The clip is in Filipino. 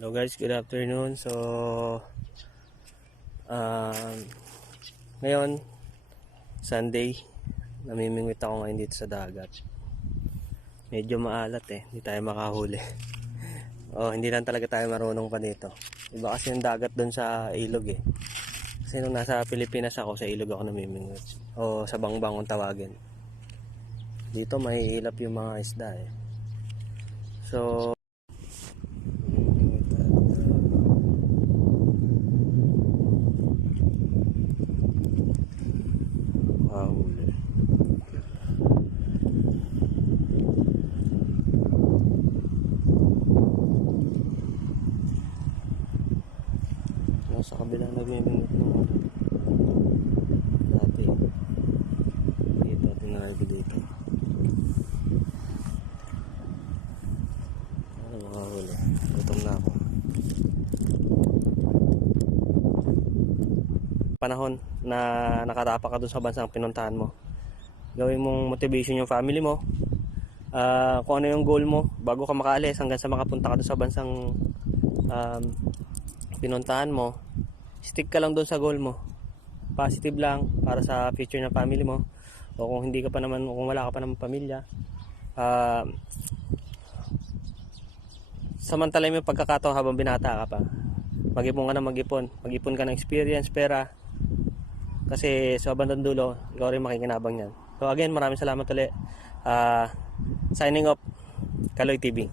Hello guys, good afternoon. So, um, ngayon, Sunday, namimingwit ako ngayon dito sa dagat. Medyo maalat hindi tayo makahuli. Hindi lang talaga tayo marunong pa dito. Iba kasi yung dagat doon sa ilog Kasi nung nasa Pilipinas ako, sa ilog ako namimingwit. O sa bangbang kung tawagin. Dito may ilap yung mga isda So, huli. Sa kabilang nagmimingwit ng dati. Dito, tinanay ko dito. Ano makahuli? Gutom na ako. Panahon na nakatapa ka dun sa bansang pinuntahan mo, gawin mong motivation yung family mo, kung ano yung goal mo bago ka makaalis hanggang sa makapunta ka dun sa bansang pinuntahan mo. Stick ka lang dun sa goal mo, positive lang para sa future ng family mo. O kung hindi ka pa naman, kung wala ka pa naman pamilya, samantalahin mo yung pagkakataon habang binata ka pa. Mag-ipon ka na mag-ipon ka ng experience, pera, kasi sa bandang dulo ikaw rin makikinabang yan. So again, maraming salamat ulit. Signing off, Kaloy TV.